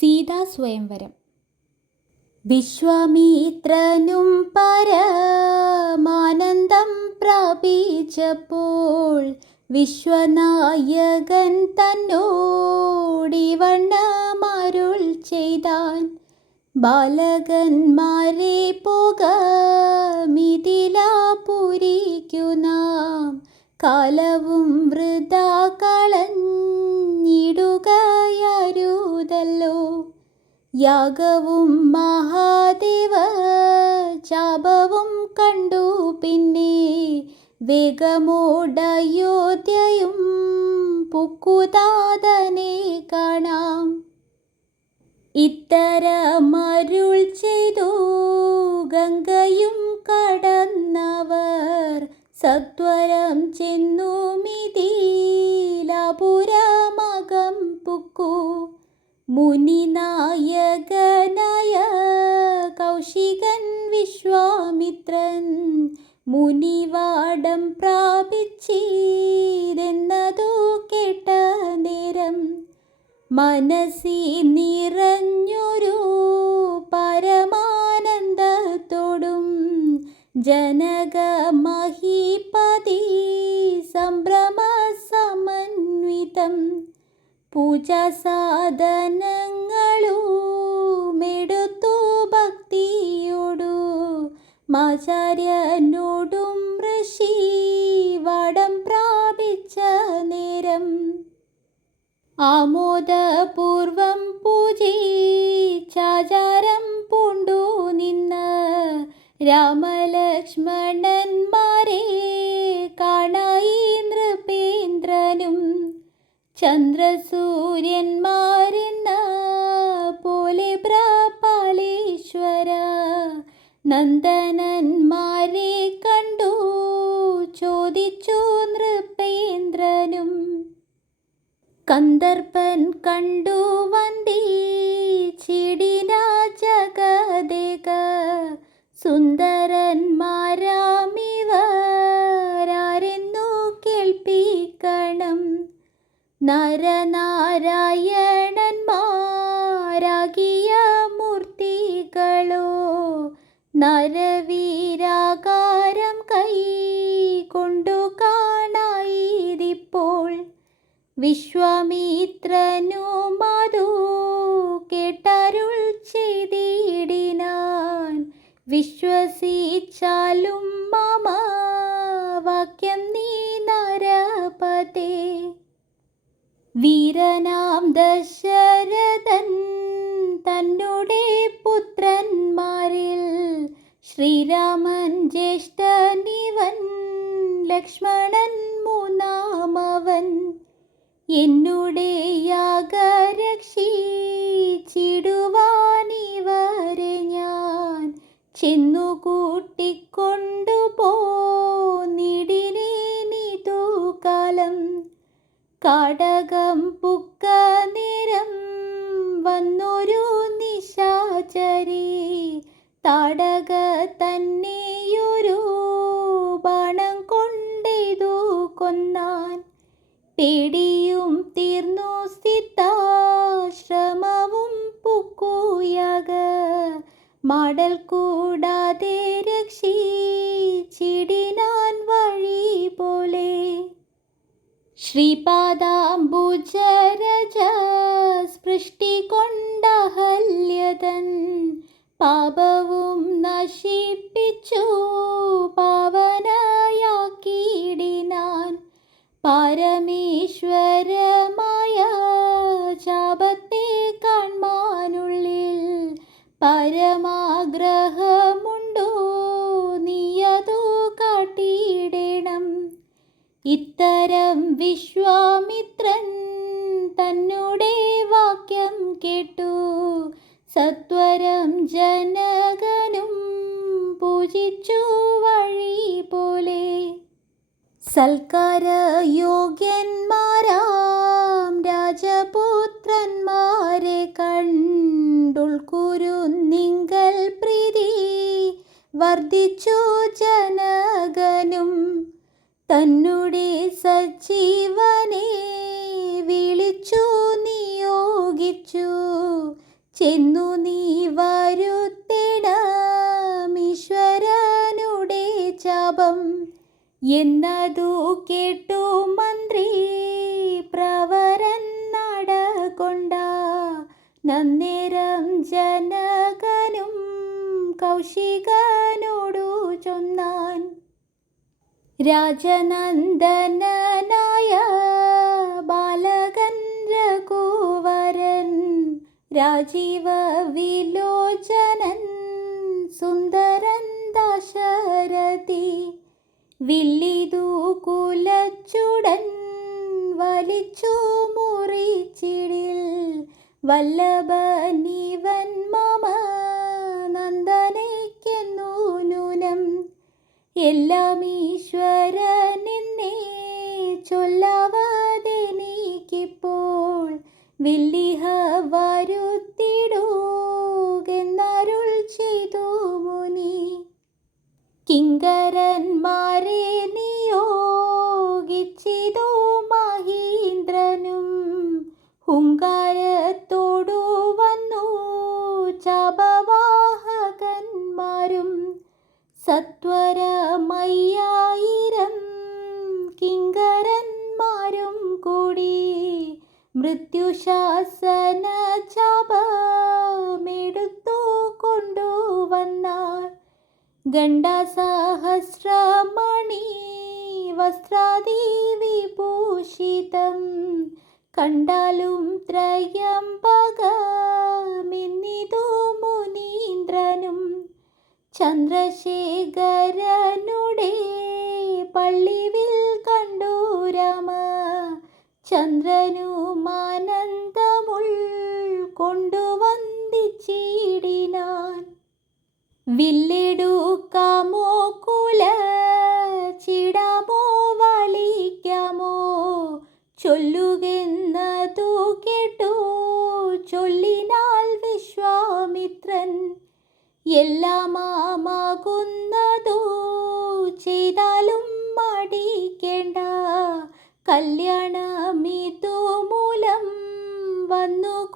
സീതാസ്വയംവരം. വിശ്വാമിത്രനും പരമാനന്ദം പ്രാപിച്ചപ്പോൾ വിശ്വനായകൻ തന്നോടിവണ്ണമരുൾ ചെയ്താൻ. ബാലകന്മാരെ പോക മിഥിലാപുരിക്കു നാം, കാലവും വൃഥാ കളഞ്ഞിടുകയരുതല്ലോ. യാഗവും മഹാദേവ ചാപവും കണ്ടു പിന്നെ വേഗമോടയോധ്യയും പുക്കുതാതനെ കാണാം. ഇത്തരമരുൾ ചെയ്തു ഗംഗയും കടന്നവർ സത്വരം ചെന്നു മിഥിലാപുരമകം പുക്കു. മുനിനായകനായ കൗശികൻ വിശ്വാമിത്രൻ മുനിവാടം പ്രാപിച്ചിതെന്നതു കേട്ട നേരം മനസ്സി നിറഞ്ഞൊരു പരമാനന്ദത്തോടും ജനക മഹീപതി സംഭ്രമ സമന്വിതം പൂജാസാധനങ്ങളുമെടുത്തു ഭക്തിയോടു ആചാര്യനോടും ഋഷി വടം പ്രാപിച്ച നേരം ആമോദപൂർവം പൂജിച്ചാചാരം പൂണ്ടു നിന്ന് രാമലക്ഷ്മണന്മാരെ കാണായി നൃപേന്ദ്രനും. ചന്ദ്രസൂര്യന്മാരെന്ന പോലെ പ്രപാലേശ്വര നന്ദനന്മാരെ കണ്ടു ചോദിച്ചു നൃപേന്ദ്രനും. കന്ദർപ്പൻ കണ്ടു വന്ദിച്ചിടിന ജഗദേക സുന്ദരന്മാരാമിവരാരെന്നു കേൾപ്പിക്കണം. നരനാരായണന്മാരാകിയ മൂർത്തികളോ നരവീരാകാരം കൈ കൊണ്ടു കാണായിതിപ്പോൾ. വിശ്വാമിത്രനും അതു കേട്ടരുൾ ചെയ്തിടിനാൻ. വിശ്വസിച്ചാലും മമ വാക്യം നീ നരപതേ. വീരനാം ദശരഥൻ തന്നുടെ പുത്രന്മാരിൽ ശ്രീരാമൻ ജ്യേഷ്ഠനിവൻ, ലക്ഷ്മണൻ മൂന്നാമവൻ. എന്നുടെ യാഗരക്ഷിച്ചിടുവാനിവരെ ഞാൻ ചെന്നു കൂട്ടിക്കൊണ്ടുപോന്നിടിനേനിതു കാലം. കാടകം പുക്ക നേരം വന്നൊരു നിശാചരി താടക തന്നെയൊരു ബാണം കൊണ്ടെയ്തു കൊന്നാൻ. പേടിയും തീർന്നു സ്ഥിതാശ്രമവും പുക്കുയാക മാടൽ കൂടാതെ രക്ഷിച്ചിടിനാൻ വഴി പോലെ. ശ്രീപാദാംബുജരജ സ്പൃഷ്ടി കൊണ്ടഹല്യതൻ പാപവും നശിപ്പിച്ചു പാവനയാക്കിയിടിനാൻ. പരമേശ്വരമായ ശാപത്തെ കാൺമാനുള്ളിൽ പരമാഗ്രഹമുണ്ടോ നീയതു കാട്ടിയിടണം. ഇത്തരം വിശ്വാമിത്രൻ തന്നുടെ വാക്യം കേട്ടു സത്വരം ജനകനും പൂജിച്ചു വഴി പോലെ. സൽക്കാരയോഗ്യന്മാരാം രാജപുത്രന്മാരെ കണ്ടുൾക്കുരുന്നിങ്കൽ പ്രീതി വർദ്ധിച്ചു ജനകനും. തന്നുടെ സജീവനെ വിളിച്ചു നിയോഗിച്ചു ചെന്നു നീ വരുത്തിടമീശ്വരനുടെ ശാപം എന്നതു കേട്ടു മന്ത്രി പ്രവരൻ നടകൊണ്ട നന്നേരം ജനകനും കൗശികനോടു ചൊന്നാൻ, രാജനന്ദനായ ബാലകൻ രഘുവരൻ രാജീവ വിലോചനൻ സുന്ദരൻ ദശരഥി വില്ലിതു കുലച്ചുടൻ വലിച്ചു മുറിച്ചിടിൽ വല്ലഭനിവൻ മമ നന്ദനയ്ക്കെന്നു നൂനം എല്ലാം ഈശ്വരനെന്നേ ചൊല്ലാവതെനിക്കിപ്പോൾ വില്ലിഹ വരുത്തിടുകെന്നരുൾ ചെയ്തു മുനി. കിങ്കരന്മാരെ നിയോഗിച്ചിതു മഹീന്ദ്രനും ഹുങ്കാരത്തോടു വന്നു ചാപവാഹകന്മാരും സത്വരമയ്യായിരം കിങ്കരന്മാരും കൂടി മൃത്യുശാസന ചാപമെടുത്തു കൊണ്ടുവന്നാർ. ഗണ്ഡസഹസ്രമണി വസ്ത്രാദി വിഭൂഷിതം കണ്ടാലും ത്രയംബകമെന്നിതു മുനീന്ദ്രനും ചന്ദ്രശേഖരനുടെ പള്ളിവിൽ കണ്ടു രാമ ചന്ദ്രനുമാനന്ദമുൾ കൊണ്ടുവന്ദിച്ചിടിനാൻ. വില്ലെടുക്കാമോ കുലച്ചിടാമോ വലിക്കാമോ ചൊല്ലുകെന്നതു കേട്ടു ചൊല്ലിനാൽ വിശ്വാമിത്രൻ, എല്ലാമാകുന്നതു ചെയ്താലും മടിക്കേണ്ട കല്യാണമിതു മൂലം വന്നുകൂടിടുമല്ലോ.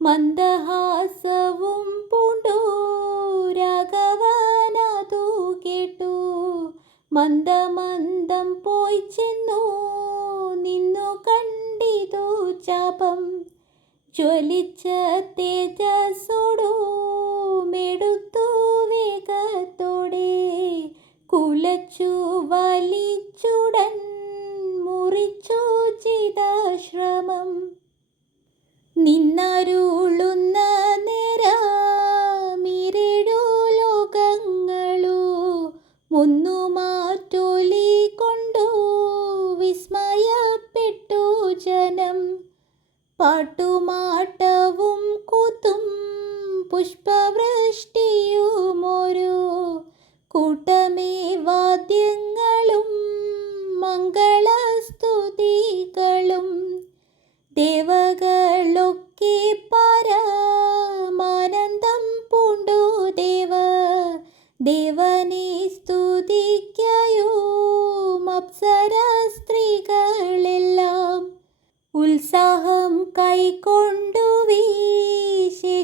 മന്ദഹാസവും പൂണ്ടു രാഘവനതു കേട്ടു മന്ദമന്ദം പോയി ചെന്നു നിന്നു കണ്ടിതു ചാപം ജ്വലിച്ച തേജസ്സോടു മെടുത്തു വേഗത്തോടെ കുലച്ചു വലിച്ചുടൻ മുറിച്ചു ചിതാശ്രമം. നിന്നരുളുന്ന നേരമിരേഴു ലോകങ്ങളു ഒന്നു മാറ്റൊലി കൊണ്ടു വിസ്മയപ്പെട്ടു ജനം. പാട്ടുമാട്ടവും കൂത്തും പുഷ്പവൃഷ്ടിയുമോരോ കൂട്ടമേ വാദ്യങ്ങളും മംഗളസ്തുതികളും ദേവകളൊക്കെ പരമാനന്ദം പൂണ്ടു ദേവനെ സ്തുതിക്കയും അപ്സര സ്ത്രീകളെല്ലാം ഉത്സാഹം കൈക്കൊണ്ടു വിശ്വേശ്വരനുടെ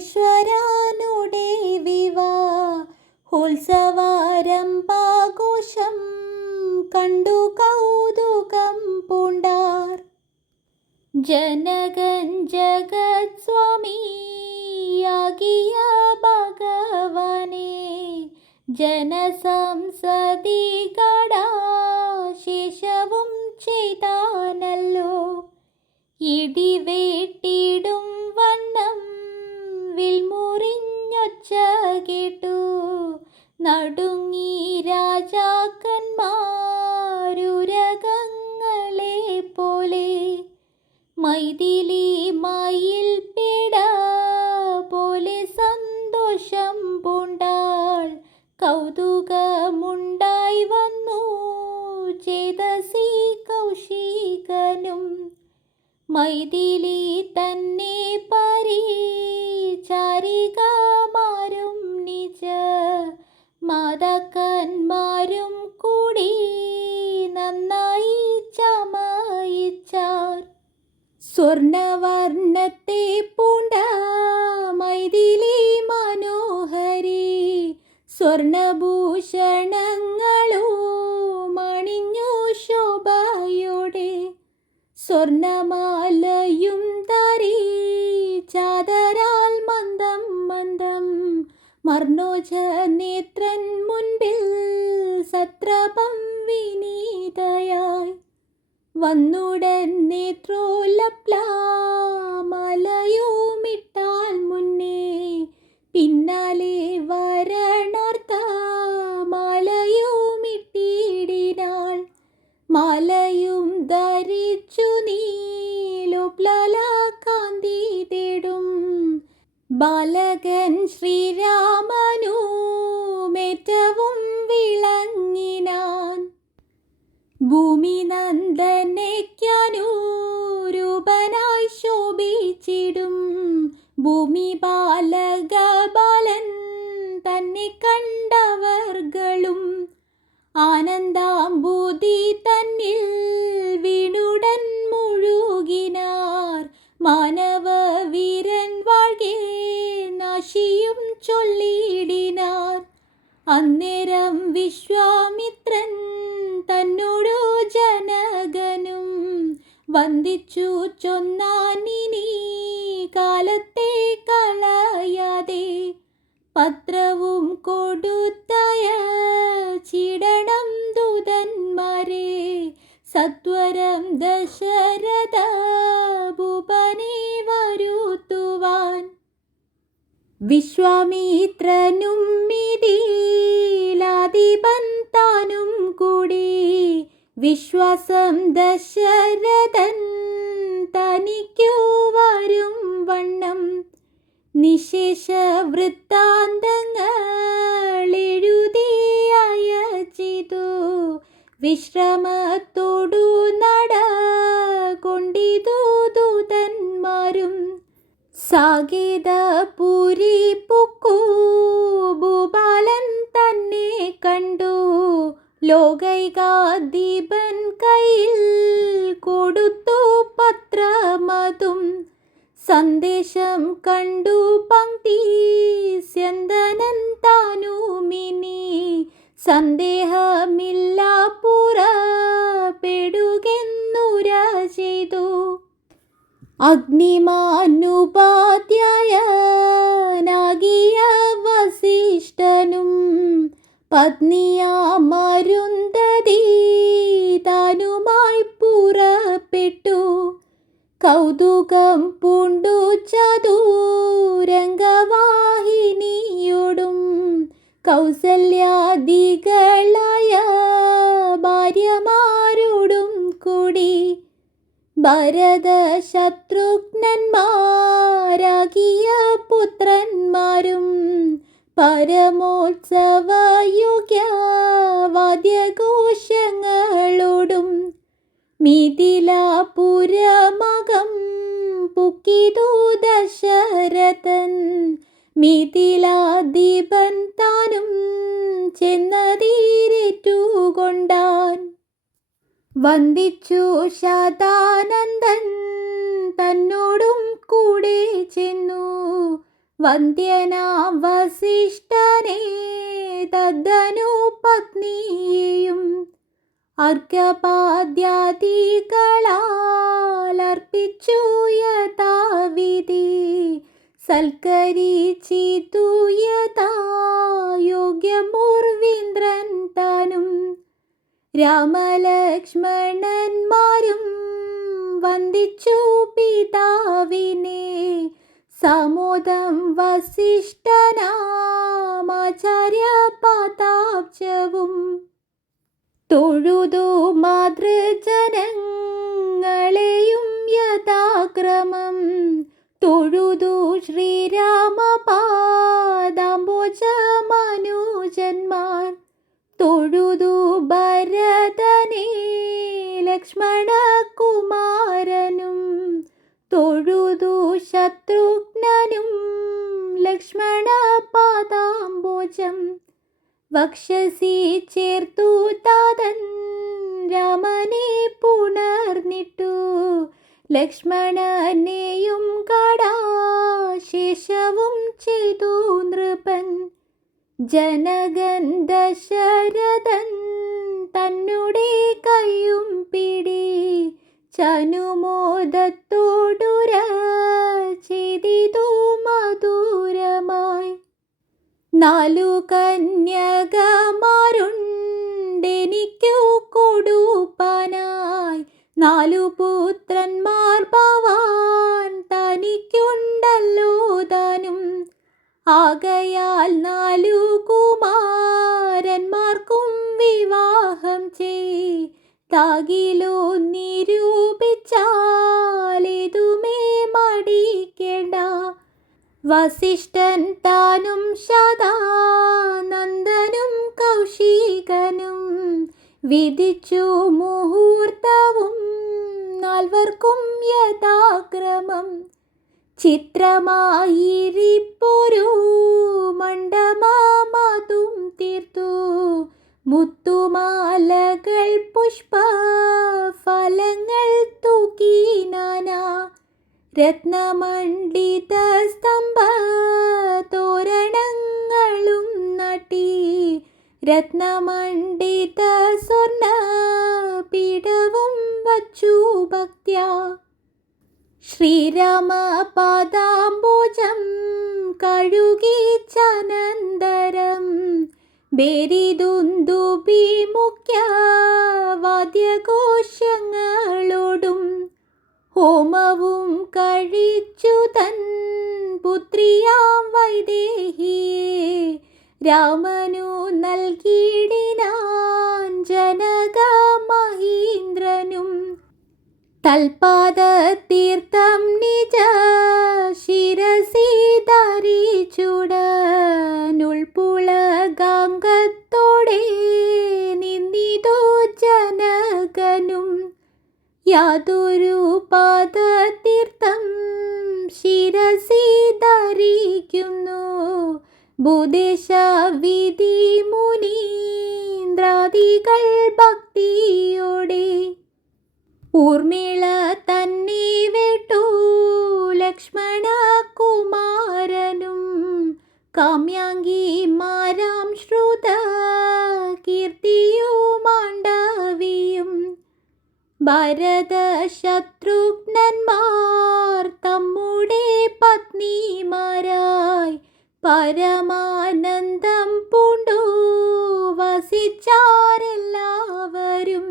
വിവാഹോത്സവാരംഭാഘോഷം കണ്ടു കൗതുകം പൂണ്ടാർ. ജനകൻ ജഗത് സ്വാമിയാകിയ ഭഗവാനെ ജനസംസദി ഗടാശേഷവും ചെയ്താനല്ലോ. ഇടിവേട്ടിടും വണ്ണം വിൽമുറിഞ്ഞൊച്ച കേട്ടു നടുങ്ങി രാജാക്കന്മാരുരകങ്ങളെ പോലെ. മൈഥിലി മയിൽ പിട പോലെ സന്തോഷം പൂണ്ടാൾ കൗതുകമുണ്ടായി വന്നു ചേതസി കൗശികനും. മൈഥിലി തന്നെ പരിചാരികമാരും നിജ മാതാക്കന്മാരും കൂടി നന്നായി ചമയിച്ചാർ. സ്വർണവർണ്ണത്തെ പൂണ്ട മൈഥിലി മനോഹരി സ്വർണഭൂഷണങ്ങളോ മണിഞ്ഞു ശോഭയോടെ സ്വർണമാലയും തരി ചാതരാൽ മന്ദം മന്ദം മർണോജ നേത്രൻ മുൻപിൽ സത്രപം വിനീതയായി വന്നുടൻ നേത്രോലപ്ലാമലയുമിട്ടാൽ മുന്നേ പിന്നാലെ വരണർത്ത മാലയുമിട്ടിടിനാൾ മാലയും ധരിച്ചു നീലോപ്ലല കാന്തി തേടും ബാലകൻ ശ്രീരാമനുമേറ്റവും വിളങ്ങിനാൻ ഭൂമി നന്ദനയ്ക്കനുരൂപനായി ശോഭിച്ചിടും ഭൂമി ബാലക ബാലൻ തന്നെ കണ്ടവർകളും ആനന്ദാംബുധി തന്നിൽ വീണുടൻ മുഴുകിനാർ മാനവ വീരൻ വാഴ്കെ നാശിയും ചൊല്ലിടിനാർ അന്നേരം വിശ്വാമിത്രൻ തന്നോടു ജനകനും വന്ദിച്ചു ചൊന്നാനിനി കാലത്തെ കളയാതെ പത്രവും കൊടുത്തയ ചിടണം ദൂതന്മാരെ സത്വരം ദശരഥ ഭൂപനെ വരുത്തുവാൻ വിശ്വാമിത്രനും മിഥിലാധിപൻ താനും കൂടി വിശ്വാസം ദശരഥൻ തനിക്കു വരും വണ്ണം നിശേഷ വൃത്താന്തങ്ങൾ എഴുതി അയച്ചിതു വിശ്രമത്തോടു നട കൊണ്ടിതു ദൂതന്മാരും സാകേതപുരി പുക്കു ഭൂപാലൻ തന്നെ കണ്ടു ലോകൈകാധിപൻ കയ്യിൽ കൊടുത്തു പത്രമതും സന്ദേശം കണ്ടു പങ്ക്തി സ്യന്തനൻ താനുമിനി സന്ദേഹമില്ല പുറപ്പെടുകെന്നുര ചെയ്തു അഗ്നിമാനുപാധ്യായനാകിയ വസിഷ്ഠനും പത്നിയാമരുന്ധതി താനുമായി പുറപ്പെട്ടു കൗതുകം പൂണ്ടു ചതുരംഗവാഹിനിയോടും കൗസല്യാദികളായ ഭാര്യമാരോടും കൂടി ഭരത ശത്രുഘ്നന്മാരാകിയ പുത്രന്മാരും പരമോത്സവയോഗ്യ വാദ്യഘോഷങ്ങളോടും മിഥിലാപുരമകം പുക്കിതു ദശരഥൻ മിഥിലാധിപൻ താനും ചെന്നതീരേറ്റുകൊണ്ടാൻ വന്ദിച്ചു ശതാനന്ദൻ തന്നോടും കൂടെ ചെന്നു വന്ദ്യനാം വസിഷ്ഠനെ തദ്ദനു പത്നിയെയും അർഘ്യപാദ്യാദികളാൽ അർപ്പിച്ചു യഥാവിധി സൽക്കരിച്ചിതു യഥായോഗ്യമൂർവീന്ദ്രൻ താനും രാമലക്ഷ്മണന്മാരും വന്ദിച്ചു പിതാവിനെ സമോദം വസിഷ്ഠനാമാചാര്യ പാതാബ്ജവും തൊഴുതു മാതൃജനങ്ങളെയും യഥാക്രമം തൊഴുതു ശ്രീരാമപാദാംബോജമനുജന്മാർ തൊഴുതു ഭരതനെ ലക്ഷ്മണകുമാരനും തൊഴുതു ശത്രുഘ്നനും ലക്ഷ്മണപാദാംബോജം വക്ഷസി ചേർത്തു താതൻ രാമനെ പുണർന്നിട്ടു ലക്ഷ്മണനെയും കടാശേഷവും ചെയ്തു നൃപൻ. ജനകൻ ദശരഥൻ തന്നുടെ കയ്യും പിടിച്ചനുമോദത്തോടുര ചെയ്തിതു മധുരമായി. 4 കന്യകമാരുണ്ടെനിക്കു കൊടുപ്പാനായി, 4 പുത്രന്മാർ ഭവാൻ തനിക്കുണ്ടല്ലോ താനും. ആകയാൽ 4 കുമാരന്മാർക്കും വിവാഹം ചെയ്താകിലോ നിരൂപിച്ചാലിതുമേ മടിക്കേണ്ട. വസിഷ്ഠൻ താനും ശതാനന്ദനും കൗശികനും വിധിച്ചു മുഹൂർത്തവും 4 യഥാക്രമം. ചിത്രമായിരിപ്പൊരു മണ്ഡപമതും തീർത്തു, മുത്തുമാലകൾ പുഷ്പഫലങ്ങൾ തൂക്കി നാനാ രത്നമണ്ഡിത സ്തംഭ തോരണങ്ങളും നാട്ടി, രത്നമണ്ഡിത സ്വർണ്ണ പീഠവും വച്ചു ഭക്ത്യാ. ശ്രീരാമപാദാംബുജം കഴുകിച്ചനന്തരം ബേരിദുന്ദുഭി മുഖ്യ വാദ്യഘോഷങ്ങളോടും ഹോമവും കഴിച്ചു തൻ പുത്രിയാം വൈദേഹിയെ രാമനു നൽകിയിടിനാൻ ജനക മഹീന്ദ്രനും. തൽപാദതീർത്ഥം നിജ ശിരസി ധരിച്ചുടനുൾപ്പുളകാംഗത്തോടെ നിന്നിതു ജനകനും. യാതൊരു പാദതീർത്ഥം ശിരസി ധരിക്കുന്നു ഭൂദേശ വിധി മുനീന്ദ്രാദികൾ ഭക്തിയോടെ. ഊർമിള തന്നെ വേട്ടു ലക്ഷ്മണ കുമാരനും കാമ്യാംഗിമാരാം ശ്രുത കീർത്തിയുമാണ്ഡവിയും. ഭരത ശത്രുഘ്നന്മാർ തമ്മുടെ പത്നിമാരായി പരമാനന്ദം പൂണ്ടു വസിച്ചാരെല്ലാവരും.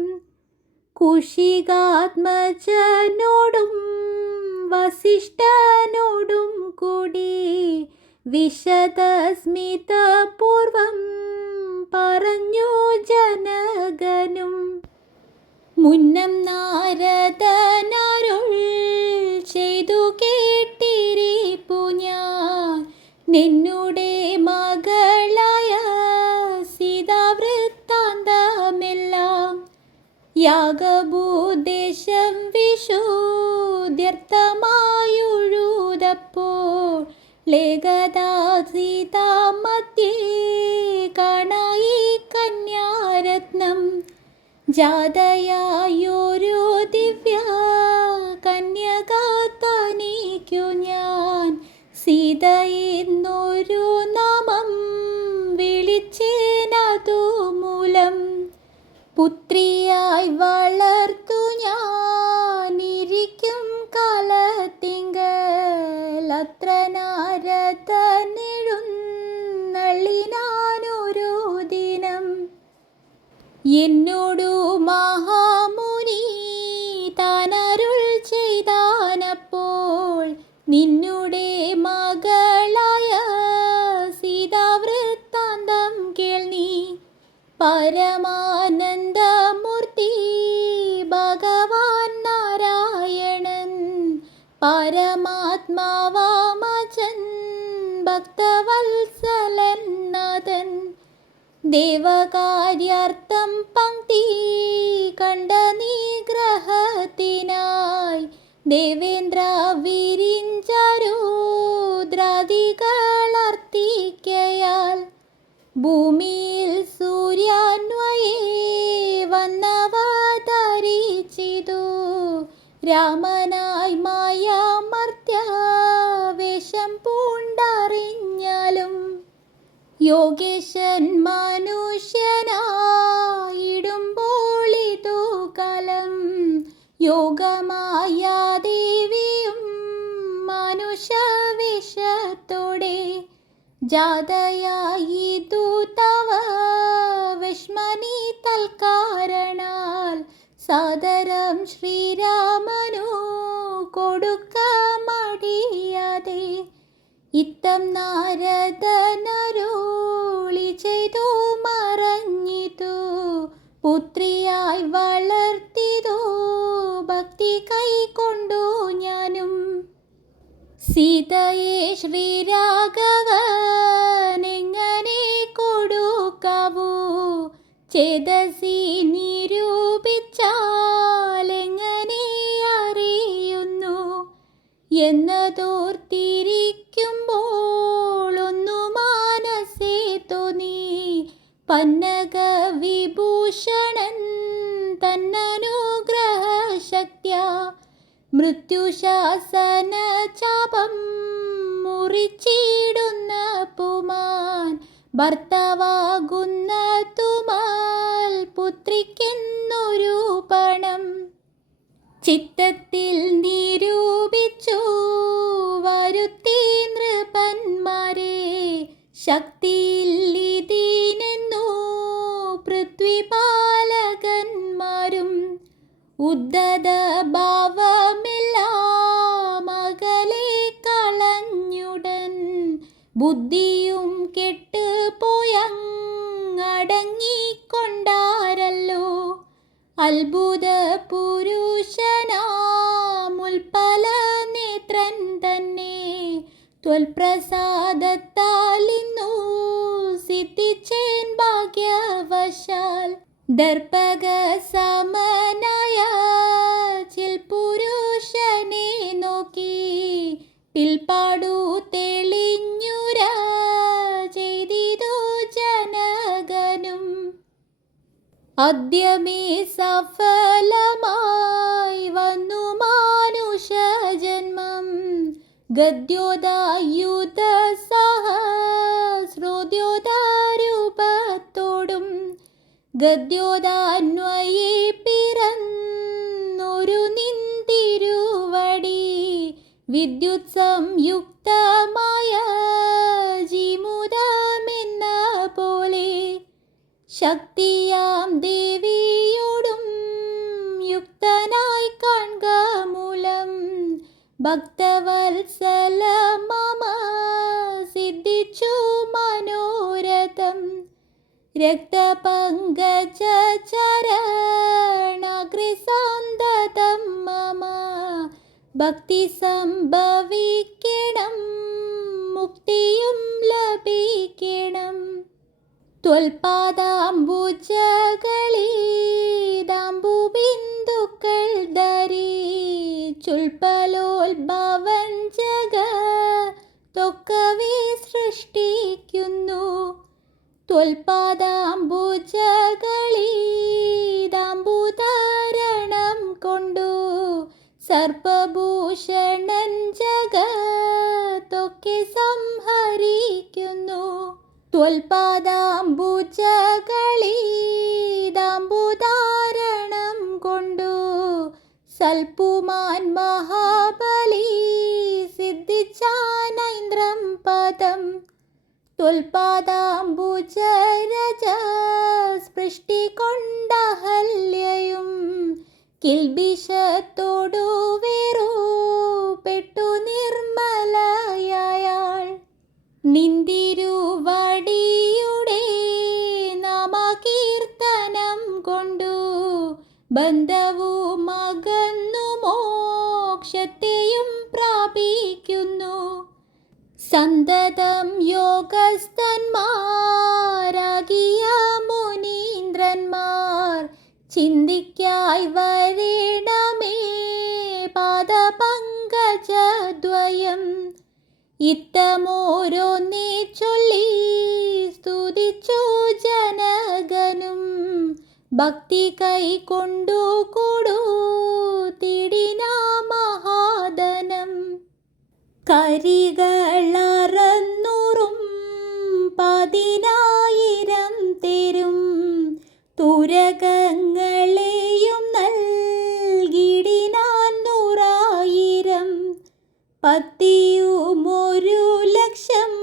കുശികാത്മജനോടും വസിഷ്ഠനോടും കൂടി വിശദസ്മിതപൂർവം പറഞ്ഞു ജനകനും. മുന്നം നാരദനരുൾ ചെയ്തു കേട്ടിരിപ്പു ഞാൻ നിന്നുടെ മകളായ സീതാവൃത്താന്തമെല്ലാം. യാഗഭൂദേശം വിശുദ്ധ്യർത്ഥമായുഴുതപ്പോൾ ലേഖതാ സീതാ മധ്യേ കാണായി കന്യാരത്നം. ജാതയായൊരു ദിവ്യ കന്യക തനിക്കു ഞാൻ സീതയെന്നൊരു നാമം വിളിച്ചേനതു മൂലം. പുത്രിയായി വളർത്തു ഞാനിരിക്കും കാലത്തിങ്കൽ അത്ര നാരദനെഴുന്നള്ളിനാനൊരു ദിനം. എന്നോടു മഹാമുനി താനരുൾ ചെയ്താനപ്പോൾ നിന്നുടെ മകളായ സീതാവൃത്താന്തം കേൾനീ. പരമാനന്ദമൂർത്തി ഭഗവാൻ നാരായണൻ പരമാത്മാവാമജൻ ഭക്തവത്സലൻ നാഥൻ. ദേവകാര്യാർത്ഥം പങ്ക്തി കണ്ട നിഗ്രഹത്തിനായി ദേവേന്ദ്ര വിരിഞ്ചരുദ്രാദികളർത്തിക്കയാൽ ഭൂമിയിൽ സൂര്യാന്വയേ വന്നവതരിച്ചിതു രാമനാ ജാതയായിതു തവ വിഷ്മനി തൽക്കാരണാൽ സാദരം ശ്രീരാമനു കൊടുക്ക മടിയാതെ ഇത്തം നാരദനരുളി ചെയ്തു മറഞ്ഞിതു പുത്രിയായി വളർത്തിതു ഭക്തി കൈക്കൊണ്ടു ഞാനും സീതയെ ശ്രീരാഘവനെങ്ങനെ കൊടുക്കാവൂ ചേതസി നിരൂപിച്ചാലെങ്ങനെ അറിയുന്നു എന്നതോർത്തിരിക്കുമ്പോൾ ഒന്നു മനസ്സേ തോന്നി പന്നക വിഭൂഷണൻ തന്നനുഗ്രഹശക്ത്യാ മൃത്യുശാസന ചാപം മുറിച്ചിടുന്ന പുമാൻ ഭർത്താവാകുന്ന തുമാൽ പുത്രിക്കെന്നൊരു പണം ചിത്തത്തിൽ നിരൂപിച്ചു വരുത്തി നൃപന്മാരെ ശക്തിയില്ലിതിനെന്നു പൃഥ്വിപാലകന്മാരും ഉദ്ധത ഭാവമെല്ലാം അകലെ കളഞ്ഞുടൻ ബുദ്ധിയും കെട്ടുപോയങ്ങടങ്ങിക്കൊണ്ടാരല്ലോ അത്ഭുത പുരുഷനാമുൽപ്പല നേത്രൻ തന്നെ ത്വൽപ്രസാദത്താലിന്നു സിദ്ധിച്ചേൻ ഭാഗ്യവശാൽ ദർപ്പക സമനായ ചിൽപുരുഷനെ നോക്കി പിൽപ്പാടു തെളിഞ്ഞുര ചെയ്തിതു ജനകനും അദ്യമേ സഫലമായി വന്നു മാനുഷജന്മം ഗദ്യോദായുധ സഹസ്രോദ്യോദാരൂപത്തോടും ഗദ്യോദാന്വയേ പിറന്നൊരു നിന്തിരുവടി വിദ്യുത് സംയുക്തമായ ജീമുദമെന്ന പോലെ ശക്തിയാം ദേവിയോടും യുക്തനായി കാൺക മൂലം ഭക്തവത്സല മമ സിദ്ധിച്ചു മനോരഥം രക്തപങ്കജചരണാഗ്രിസന്തതം മമ ഭക്തി സംഭവിക്കണം മുക്തിയും ലഭിക്കണം ത്വൽപാദാംബുജകളിദാംബുബിന്ദുക്കൾ ധരിച്ചുൽപ്പലോത്ഭവൻ ജഗത്തൊക്കവേ സൃഷ്ടിക്കുന്നു ത്വൽപാദാംബുജകളിദാംബുധാരണം കൊണ്ടു സർപ്പഭൂഷണൻ ജഗത്തൊക്കെ സംഹരിക്കുന്നു ത്വൽപാദാംബുജകളിദാംബുധാരണം കൊണ്ടു സൽപുമാൻ മഹാബലി സിദ്ധിച്ചാനൈന്ദ്രം പദം ത്വൽപാദാംബുജരജ സ്പൃഷ്ടി കൊണ്ടഹല്യയും കിൽബിഷത്തോടു വേറുപെട്ടു നിർമ്മലയായാൾ നിന്തിരുവടിയുടെ നാമകീർത്തനം കൊണ്ടു ബന്ധവും അകന്നു മോക്ഷത്തെയും പ്രാപിക്കുന്നു സന്തതം യോഗസ്ഥന്മാരാകിയ മുനീന്ദ്രന്മാർ ചിന്തിക്കായി വരേണമേ പാദപങ്കജദ്വയം ഇത്തമോരോന്നേ ചൊല്ലി സ്തുതിച്ചു ജനകനും ഭക്തി കൈക്കൊണ്ടു കൊടുത്തിടിന മഹാദനം കരികളറന്നൂറും 10,000 തരും തുരകങ്ങളെയും നൽകിടിനാൻ 100,000 പത്തിയും 1,00,000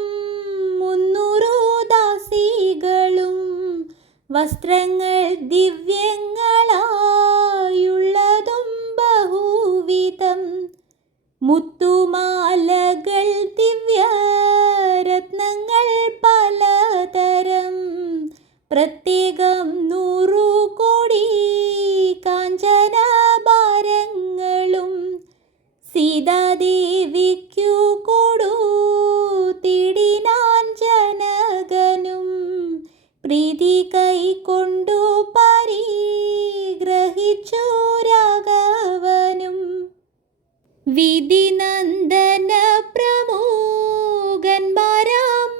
300 ദാസികളും വസ്ത്രങ്ങൾ ദിവ്യങ്ങളായുള്ളതും ബഹുവിധം മുത്തുമാലകൾ ദിവ്യരത്നങ്ങൾ പലതരം പ്രത്യേകം 100 കോടി കാഞ്ചനഭാരങ്ങളും സീതാദേവിക്കു കൊടുത്തിടിനാൻ ജനകനും പ്രീതി കൈക്കൊണ്ടു പരിഗ്രഹിച്ചു രാഘവനും. വിധിനന്ദന പ്രമുഖന്മാരാം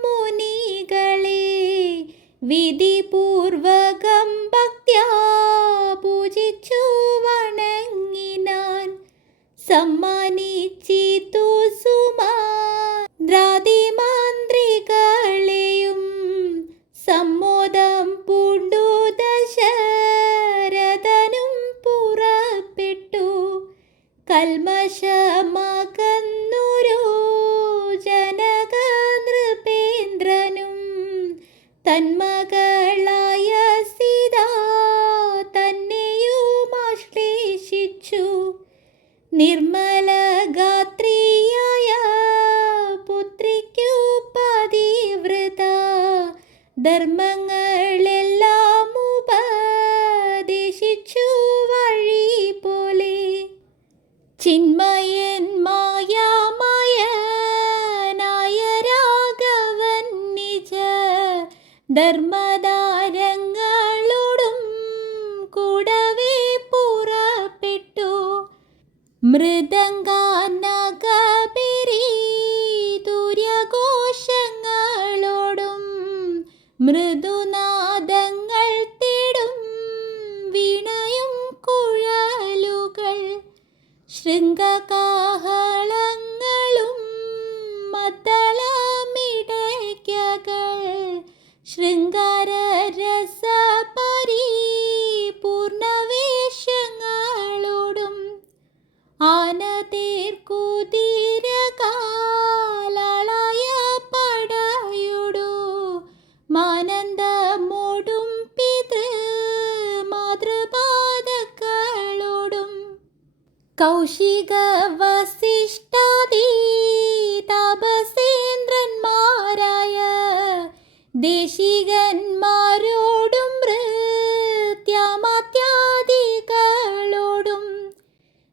മുനികളെ വിധിപൂർവകം ഭക്ത്യാ പൂജിച്ചു വണങ്ങിനാൻ. സമ്മാനിച്ചിതു സുമന്ത്രാദിമന്ത്രികളെയും സമ്മോദം പൂണ്ടു ദശരഥനും പുറപ്പെട്ടു. കൽമഷമകന്നൊരു ജനക നൃപേന്ദ്രനും തന്മകളായ സീത തന്നെയും ആശ്ലേഷിച്ചു. നിർമ്മല ഗാത്രിയായ പുത്രിക്കു പതിവ്രത ധർമ്മങ്ങളെല്ലാം ഉപദേശിച്ചു വഴി പോലെ. ചിന്മയൻ മായാമയനായ രാഘവൻ നിജ ധർമ്മധാരങ്ങളോടും കൂടവേ പുറപ്പെട്ടു. മൃദംഗാനഗപിരി തുര്യഘോഷങ്ങളോടും മൃദുനാദങ്ങൾ തേടും വീണയും കുഴലുകൾ ശൃംഗകാഹളങ്ങളും മദ്ദളമിടയ്ക്കകൾ ശൃംഗാരരസ പരിപൂർണവേഷങ്ങളോടും ആനതേർക്കുതിരകാലായ പടയോടു മാനന്ദമോടും പിതൃ മാതൃപാദങ്ങളോടും കൗശിക വസിഷ്ഠാദി താപസേന്ദ്രന്മാരായ ദേശികന്മാരോടും ഭൃത്യാമാത്യാദികളോടും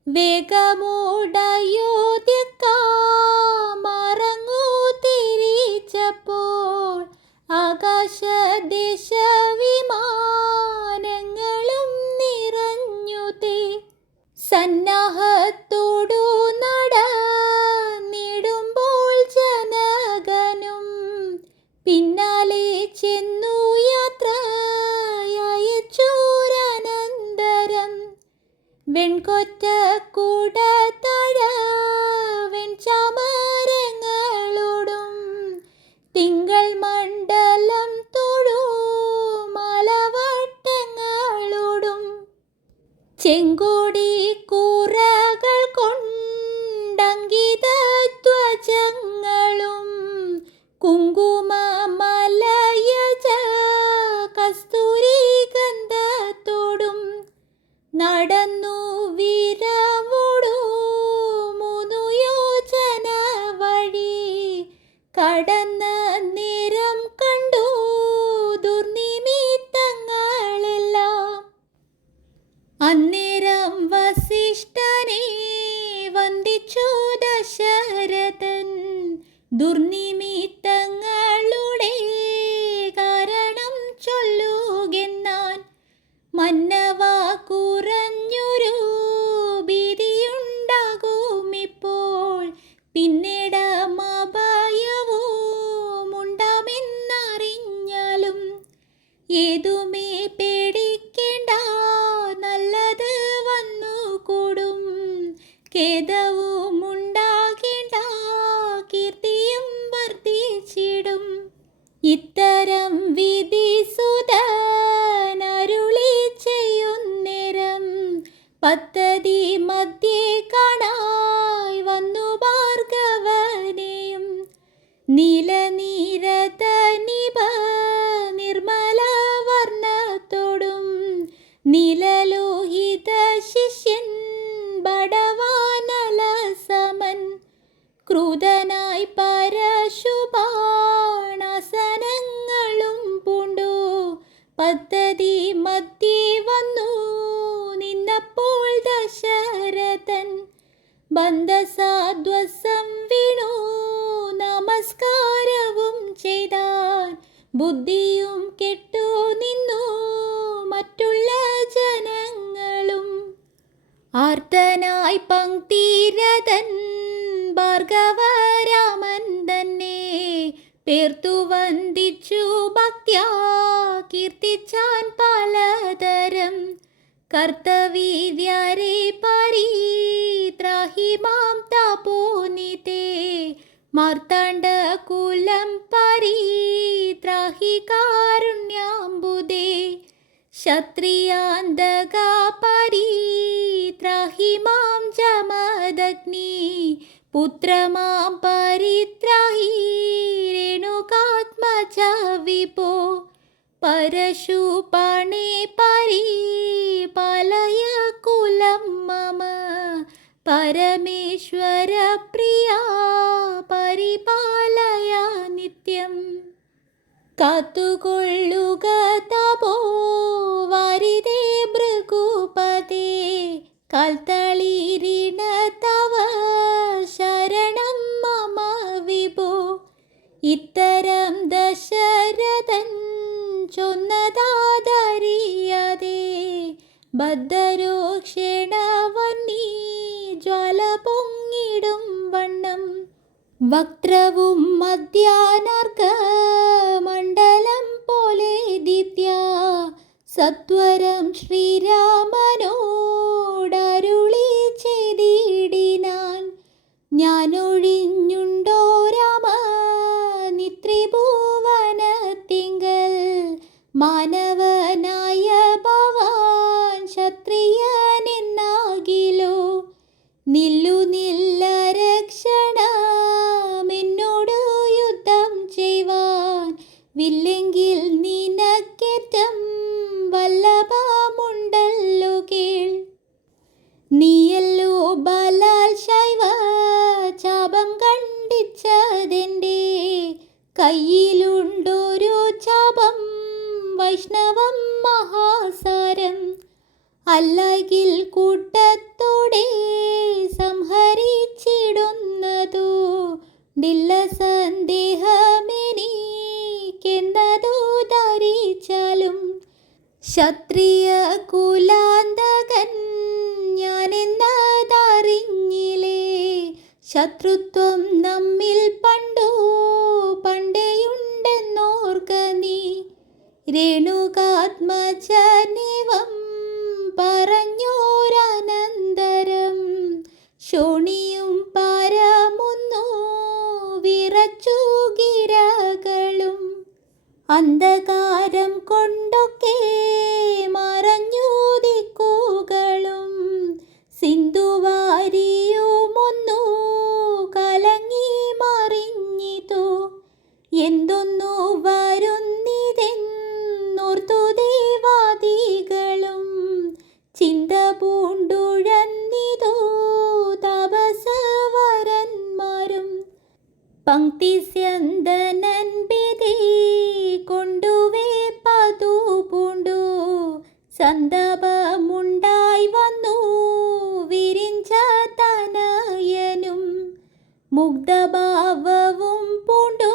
വേഗമോടയോധ്യക്കാമറങ്ങു തിരിച്ചപ്പോൾ ആകാശദേശ വിമാനങ്ങളും നിറഞ്ഞുതേ. സന്നാഹത്തോടു നടന്നിടുമ്പോൾ ജനകനും പിന്നാലെ ചെന്നു യാത്രയച്ചൂരനന്തരം വെൺകൊറ്റ കൂടത്തഴ വെൺചാമരങ്ങളോടും തിങ്കൾ മണ്ഡലം തൊഴുമലവട്ടങ്ങളോടും ചെങ്കോടി കൂറകൾ കൊണ്ടങ്കിത ധ്വജങ്ങളും കുങ്കുമമലയജ കസ്തൂരി ഗന്ധത്തോടും നടന്നു വിരവോടു 3 യോജന വഴി കടന്ന നേരം കണ്ടു ദുർനിമിത്തങ്ങളെല്ലാം. അന്നേരം വസിഷ്ഠനെ വന്ദിച്ചു ദശരഥൻ ദുർനിമിത്തങ്ങളുടെ കാരണം ചൊല്ലുകെന്നാൻ. മന്നവ കുറഞ്ഞൊരു ഭീതിയുണ്ടാകുമിപ്പോൾ പിന്നിടമഭയവുമുണ്ടാമെന്നറിഞ്ഞാലും ഏതുമേ പേടിക്കേണ്ട, നല്ലത് വന്നുകൂടും. ഖേദവുമുണ്ടാകേണ്ട, കീർത്തിയും വർദ്ധിച്ചിടും. ഇത്തരം വിധിസുതനരുളി ചെയ്യുന്നേരം പദ്ധതി മധ്യേ കാണായി വന്നു ഭാർഗവനെയും നീലനീരത ക്രൂതനായി പരശുബാണാസനങ്ങളും പൂണ്ടു പദ്ധതി മധ്യേ വന്നു നിന്നപ്പോൾ ദശരഥൻ ബന്ധസാധ്വസം വീണു നമസ്കാരവും ചെയ്താൻ. ബുദ്ധിയും കെട്ടു നിന്നു മറ്റുള്ള ജനങ്ങളും. ആർത്തനായി പങ്ക്തിരഥൻ ഭാർഗവരാമൻ തന്നെ പേർത്തു വന്ദിച്ചു ഭക്ത്യാ കീർത്തിച്ചാൻ പലതരം. കർത്തവീര്യരെ പരിത്രാഹി മാം തപോനിതേ മാർത്താണ്ഡകുലം പരിത്രാഹി കാരുണ്യാംബുദേ. ക്ഷത്രിയാന്തക പരിത്രാഹി മാം ജമദഗ്നി പുത്രമാം പരിത്രാഹി രേണുകാത്മജ വിഭോ. പരശുപാണേ പരിപാലയ കുലം മമ പരമേശ്വര പ്രിയാ പരിപാലയ നിത്യം. കാത്തുകൊള്ളുക തപോ വാരിതേ ഭൃഗുപതേ കാൽത്തളിരിണ തവ ശരണം മമ വിഭോ. ഇത്തരം ദശരഥൻ ചൊന്നതാദരിയാതെ ബദ്ധരോക്ഷേണ വന്നി ജ്വാല പൊങ്ങിടും വണ്ണം. വക്രവും മധ്യാനർഘ മണ്ഡലം പോലെ ദീപ്യ സത്വരം ശ്രീരാമനോടരുളി ചെയ്തിടിനാൻ. ഞാനൊഴിഞ്ഞുണ്ടോ രാമ നിത്രിഭുവനത്തിങ്കൽ മാനവനായ ഭവാൻ ക്ഷത്രിയനെന്നാകിലോ. നില്ലു നില്ല രക്ഷണമെന്നോടു യുദ്ധം ചെയ്വാൻ വില്ലെങ്കിൽ നിനക്കേറ്റം വല്ലഭമുണ്ടല്ലോ കേൾ. നീയല്ലോ ബലാൽ ശൈവ ചാപം കണ്ടിച്ചതെൻ്റെ കയ്യിലുണ്ടൊരു ചാപം വൈഷ്ണവം മഹാസാരം. അല്ലെങ്കിൽ കൂട്ടത്തോടെ സംഹരിച്ചിടുന്നതു ഡില്ല സന്ദേഹമെനിക്കെന്നതു ധരിച്ചാലും. ക്ഷത്രിയ കുലാന്തകൻ ഞാനെന്നതറിഞ്ഞില്ലേ. ശത്രുത്വം നമ്മിൽ പണ്ടു പണ്ടേയുണ്ടെന്നോർക്ക നീ. രേണുകാത്മജനേവം പറഞ്ഞോരനന്തരം ശോണിയും പാരമൊന്നു വിറച്ചു ഗിരകളും. അന്ധകാരം കൊണ്ടൊക്കെ മറഞ്ഞു ദിക്കുകളും സിന്ധുവാരിയുമൊന്നു കലങ്ങി മറിഞ്ഞിതു. എന്തൊന്നു വരുന്നിതെന്നോർത്തു ദേവാദികളും ചിന്ത പൂണ്ടുഴന്നിതു തപസവരന്മാരും. പങ്ക്തിസ്യന്തനൻ ഭീതി കൊണ്ടുവേ പതു പൂണ്ടു സന്താപമുണ്ടായി വന്നു വിരിഞ്ച തനയനും. മുഗ്ധഭാവവും പൂണ്ടു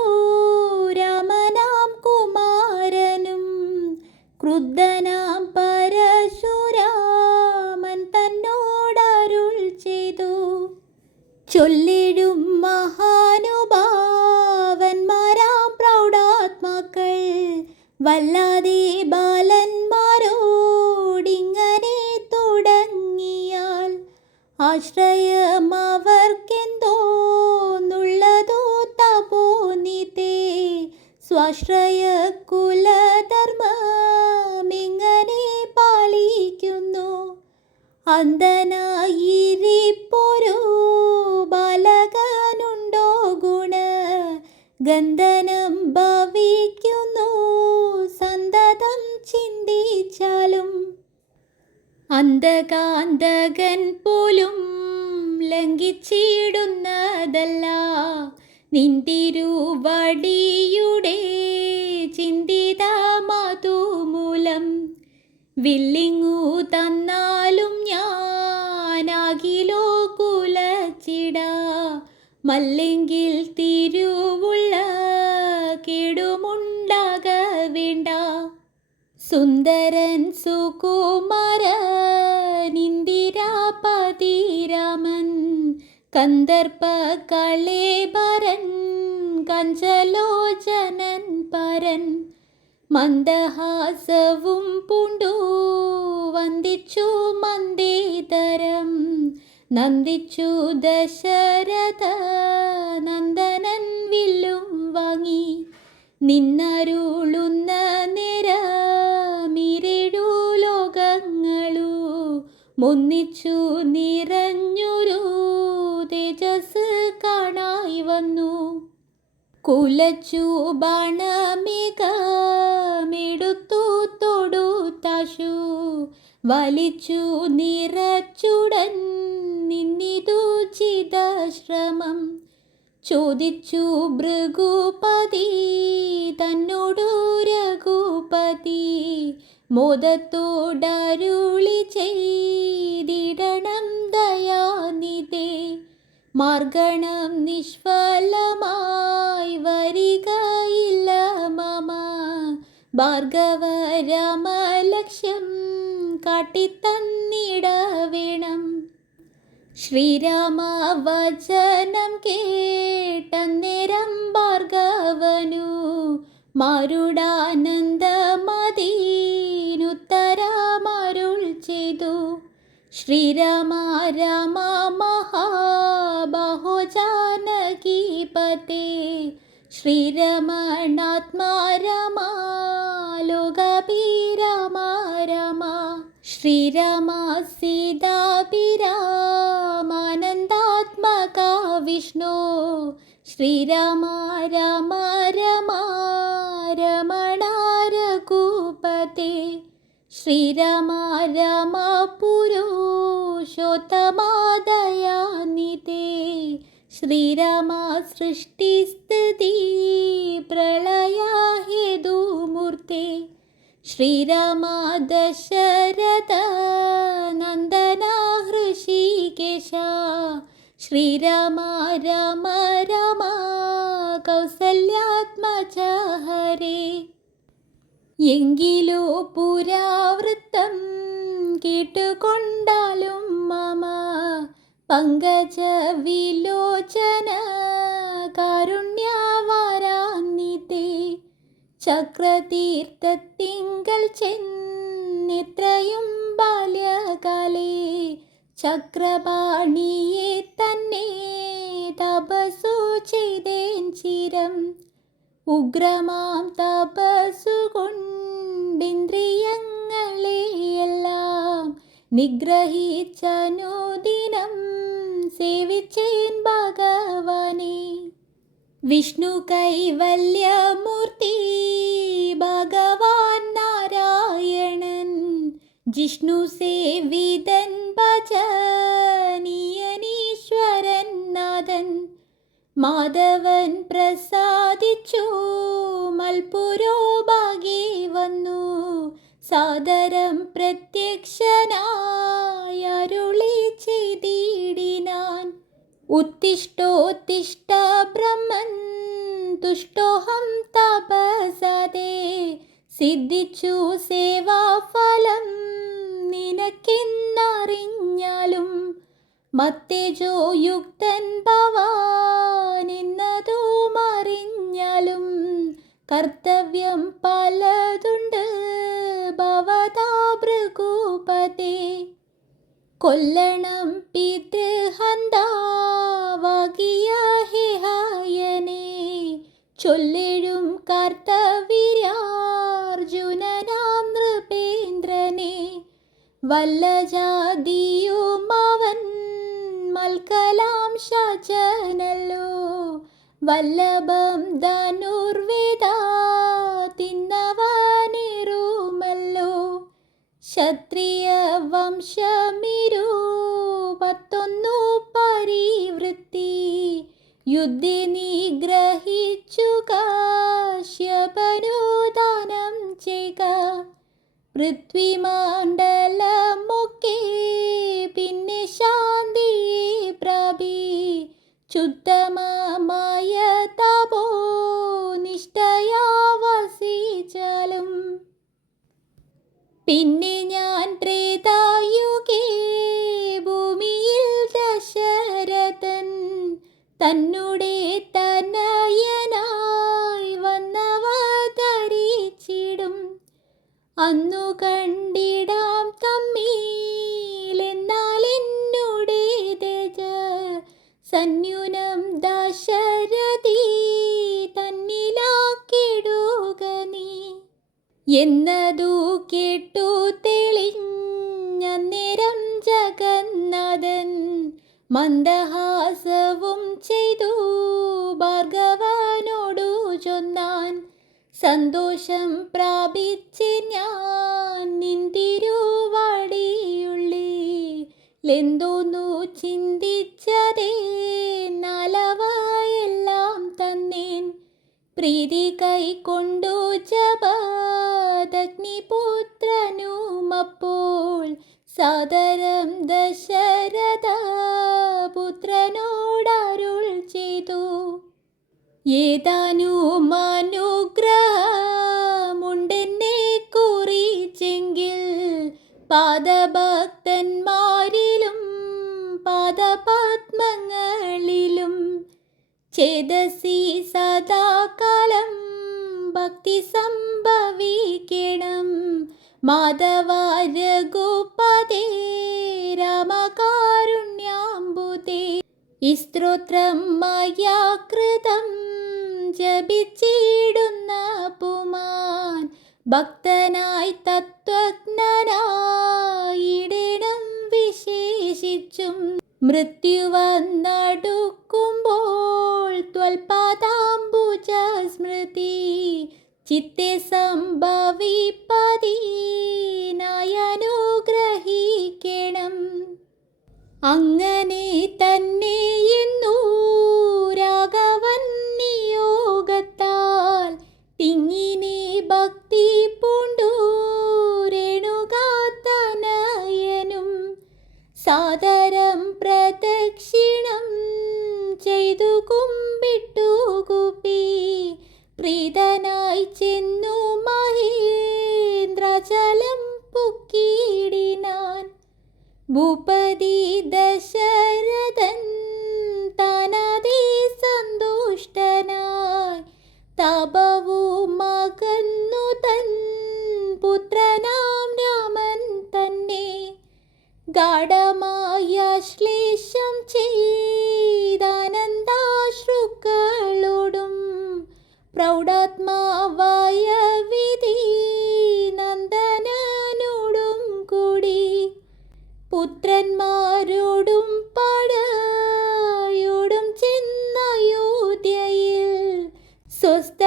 രാമനാം കുമാരനും. ക്രുദ്ധനാം പരശുരാമൻ തന്നോടരുൾ ചെയ്തു. ചൊല്ലിടും മഹാനുഭാവന്മാരാം പ്രൗഢാത്മാക്കൾ വല്ലാതെ ബാലന്മാരോടിങ്ങനെ തുടങ്ങിയാൽ ആശ്രയമവർക്കെന്തോന്നുള്ളതോ തപോനിതേ. സ്വാശ്രയ കുലധർമ്മമിങ്ങനെ പാലിക്കുന്നു. അന്ധനായിരിപ്പൊരു ബാലകനുണ്ടോ ഗുണ ഗന്ധനം ഭവിക്കുന്നു സന്തതം ചിന്തിച്ചാലും. അന്ധകാന്തകൻ പോലും ലംഘിച്ചിടുന്നതല്ല നിന്തിരുവടിയുടെ ചിന്തിത മധുമൂലം. വില്ലിങ്ങു തന്നാലും ഞാനാകിലോ കുലച്ചിട, മല്ലെങ്കിൽ തിരുവുള്ള കേടുമുണ്ടാക വേണ്ട. സുന്ദരൻ സുകുമാരൻ ഇന്ദിരാപതി രാമൻ, കന്ദർപ്പ കളേബരൻ കഞ്ചലോചനൻ പരൻ, മന്ദഹാസവും പൂണ്ടു വന്ദിച്ചു മന്ദേതരം, നന്ദിച്ചു ദശരഥ നന്ദനൻ വില്ലും വാങ്ങി. നിന്നരുളുന്ന നിരമിരേഴു ലോകങ്ങളു ഒന്നിച്ചു നിറഞ്ഞൊരു തേജസ് കാണായി വന്നു. കുലച്ചു ബാണമേഘമെടുത്തു തൊടുത്താശു, വലിച്ചു നിറച്ചുടൻ നിന്നിതു ചിതശ്രമം. ചോദിച്ചു ഭൃഗുപതി തന്നോടു രഘുപതി, മോദത്തോടരുളി ചെയ്തിടണം ദയാനിധേ. മാർഗണം നിഷ്ഫലമായി വരികയില്ല മമ, ഭാർഗവ രാമലക്ഷ്യം കാട്ടിത്തന്നിട വേണം. ശ്രീരാമ വചനം കേട്ടന്നേരം ഭാർഗവനു മാരുടാനന്ദമതീനുത്തരമരുൾ ചെയ്തു. ശ്രീരാമ രാമ മഹാബാഹോ ജാനകീപതേ, ശ്രീരമണാത്മാ രാമ ലോകാഭിരാമ രാമ. ശ്രീരാമ സീതാഭിരാമാനന്ദാത്മക വിഷ്ണു, ശ്രീരാമ രാമ രമ രമണ രഘുപതേ. ശ്രീരാമ രാമ പുരുഷോത്തമാ ദയാനിധേ, ശ്രീരാമ സൃഷ്ടിസ്ഥിതി പ്രളയ ഹേതുമൂർത്തേ. ശ്രീരാമ ദശരഥ നന്ദന ഹൃഷീകേശ, ശ്രീരാമ രാമ രാമ കൗസല്യാത്മജ ഹരേ. എങ്കിലോ പുരാവൃത്തം കേട്ടുകൊണ്ടാലും മമ, പങ്കജ വിലോചന കാരുണ്യവാരാന്നിതേ. ചക്രതീർത്ഥത്തിങ്കൽ ചെന്നിത്രയും ബാല്യകാലേ, ചക്രപാണിയെ തന്നെ തപസ്സു ചെയ്തേൻ ചിരം. ഉഗ്രമാം തപസ്സുകൊണ്ടിന്ദ്രിയങ്ങളെയെല്ലാം നിഗ്രഹിച്ചനുദിനം സേവിച്ചേൻ ഭഗവാനെ. വിഷ്ണു കൈവല്യമൂർത്തി ഭഗവാൻ നാരായണൻ, ജിഷ്ണു സേവിതൻ ഭജനീയനീശ്വരൻ നാഥൻ. മാധവൻ പ്രസാദിച്ചു മൽപുരോഭാഗേ വന്നു, സാദരം പ്രത്യക്ഷനായി അരുളി ചെയ്തിടിനാൻ. ഉത്തിഷ്ഠോത്തിഷ്ഠ ബ്രഹ്മൻ തുഷ്ടോഹം തപസതേ, സിദ്ധിച്ചു സേവാഫലം നിനക്കെന്നറിഞ്ഞാലും. മത്തേജോ യുക്തൻ ഭവാൻ എന്നതും അറിഞ്ഞാലും, കർത്തവ്യം പലതുണ്ട് ഭവതാ ഭൃഗുപതേ. കൊല്ലണം പിതൃഹന്താവാകിയ ഹേഹായനെ, ചൊല്ലിടും കാർത്തവീര്യാർജുനനാം നൃപേന്ദ്രനെ. വല്ല ജാതിയും അവൻ മൽക്കലാം ശാചനല്ലോ, വല്ലഭം ധനുർവേദ തിന്നവനിറുമല്ലോ. ക്ഷത്രിയ വംശമിരു 11 പരി യുദ്ധേ നിഗ്രഹിച്ചു കാശ്യപനു ദാനം ചെയ്ക. പൃഥ്വിമണ്ഡലമൊക്കെ പിന്നെ ശാന്തി പ്രാപിച്ചുത്തമമായ തപോ നിഷ്ഠയാ വസിച്ചാലും. പിന്നെ ഞാൻ ത്രേതായുഗേ ഭൂമിയിൽ ദശരഥൻ തന്നുടെ തനയനായി വന്നവതരിച്ചിടും. അന്നു കണ്ടിടാം തമ്മിലെന്നാൽ എന്നുടെ തേജ സന്യുനം ദശരഥി തന്നിലാക്കിടുക നീ എന്നതു കേട്ടു തെളിഞ്ഞന്നേരം ജഗന്നാഥൻ മന്ദഹാസവും ചെയ്തു ഭാർഗവനോടു ചൊന്നാൻ. സന്തോഷം പ്രാപിച്ച് ഞാൻ നിന്തിരുവടിയുള്ളിലെന്തോന്നു ചിന്തിച്ചതേ നാലവയെല്ലാം തന്നേൻ. പ്രീതി കൈക്കൊണ്ടു ജപദഗ്നിപുത്രനുമപ്പോൾ സാദരം ദശരഥ പുത്രനോടരുൾ ചെയ്തു. ഏതാനും അനുഗ്രഹമുണ്ടെന്നെ കുറിച്ചെങ്കിൽ പാദഭക്തന്മാരിലും പാദപത്മങ്ങളിലും ചേതസി സദാകാലം ഭക്തി സംഭവിക്കണം. മാധവ രഘുപതേ രാമകാരുണ്യാംബുദേ സ്തോത്രം മയാ കൃതം ജപിച്ചിടുന്ന പുമാൻ ഭക്തനായി തത്വജ്ഞനായിടണം. വിശേഷിച്ചും മൃത്യു വന്നടുക്കുമ്പോൾ ത്വൽപാദാംബുജ സ്മൃതി ചിത്തെ സംഭവിപ്പതിനായി അനുഗ്രഹിക്കണം. അങ്ങനെ തന്നെ എന്നു രാഘവൻ നിയോഗത്താൽ തിങ്ങിനി ഭക്തി പൂണ്ടു രേണുകാതനയനും സാദരം പ്രദക്ഷിണം ചെയ്തു കുമ്പിട്ടു കുപ്പി പ്രീതനായി ചെന്നു മഹേന്ദ്രജലം പുക്കിടിനാൻ. ഭൂപതി ദശരഥൻ താനതി സന്തുഷ്ടനായി താപവും മകന്നു തൻ പുത്രനാം രാമൻ തന്നെ ഗാഢമായ ശ്ലേഷം ചെയ്താനന്ദാശ്രുക്കളോടും പ്രൗഢാത്മാവായ വിധി നന്ദനനോടും കൂടി പുത്രന്മാരോടും പടയോടും ചെന്നയോധ്യയിൽ സ്വസ്ഥമാനസനായി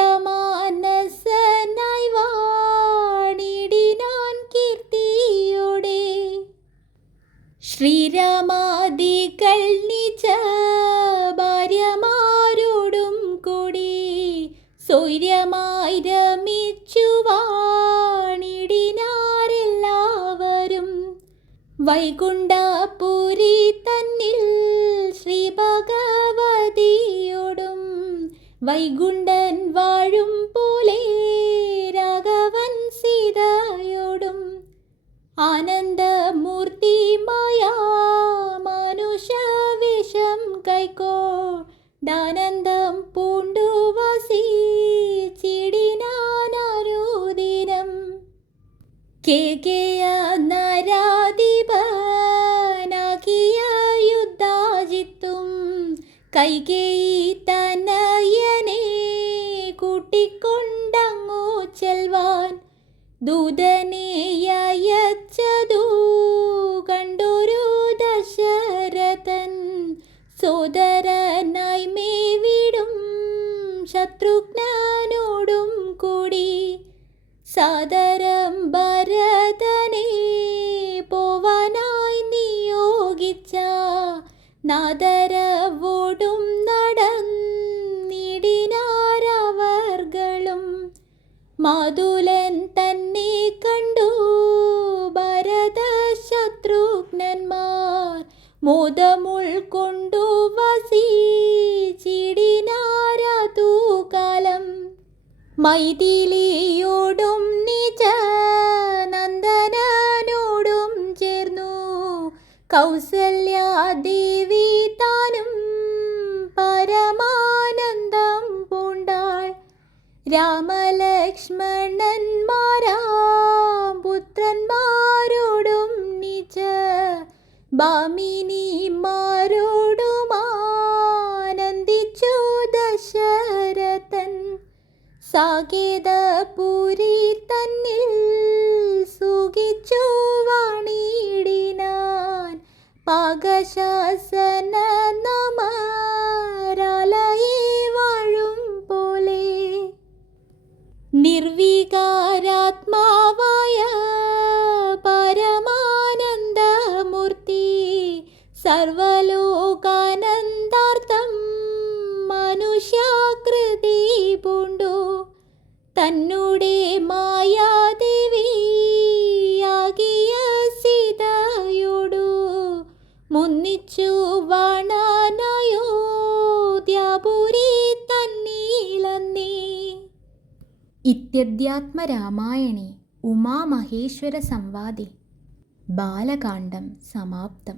വാണിടിനാൻ കീർത്തിയോടെ. ശ്രീരാമാദികൾ നിജ ഭാര്യമാരോടും കൂടി സ്വൈര്യമായി രമിച്ചു വാണിടിനാരെല്ലാവരും. വൈകുണ്ഠപുരി തന്നിൽ ശ്രീ ഭഗവതിയോടും വൈകുണ്ഠൻ വാഴും പോലെ രാഘവൻ സീതയോടും ആനന്ദമൂർത്തിമായ മാനുഷവേഷം കൈക്കൊണ്ടാനന്ദം പൂണ്ടു വസിച്ചിടിനാനുദിനം. കേകേയ നരാധിപനാകിയ യുദ്ധാജിത്തും കൈകേയി തനയനെ കൂട്ടിക്കൊണ്ടങ്ങു ചെൽവാൻ ദൂതനെ അയച്ചതു കണ്ടൊരു ദശരഥൻ സോദരനായി മേവിടും ശത്രുഘ്നനോടും കൂടി സാദരം ഭരതനെ പോവാനായി നിയോഗിച്ച നാദരവോടും നടന്നു മാതുലൻ തന്നെ കണ്ടു ഭരത ശത്രുഘ്നന്മാർ മോദമുൾക്കൊണ്ടു വസിച്ചിടിനാരതു കാലം. മൈഥിലിയോടും നിജ നന്ദനോടും ചേർന്നു കൗസല്യാദേവി താനും പരമാനന്ദം പൂണ്ടാൾ. രാമലക്ഷ്മണന്മാരാം പുത്രന്മാരോടും നിജ ഭാമിനിമാരോടുമാനന്ദിച്ചു ദശരഥൻ. സാകേതപുരി തന്നിൽ സുഖിച്ചു വാണിടിനാൻ പാകശാസന നമരാലയെ വാഴും പോലെ. നിർവികാരാത്മാവായ പരമാനന്ദമൂർത്തി സർവലോകാനന്ദാർത്ഥം മനുഷ്യാകൃതി പൂണ്ടു തന്നുടെ മായാദേവിയാകിയ സീതയോടു മുന്നിച്ചു വാണാനയോധ്യാപുരി തന്നിലന്നേ. ഇത്യധ്യാത്മരാമായണേ ഉമാമഹേശ്വര സംവാദേ ബാലകാണ്ഡം സമാപ്തം.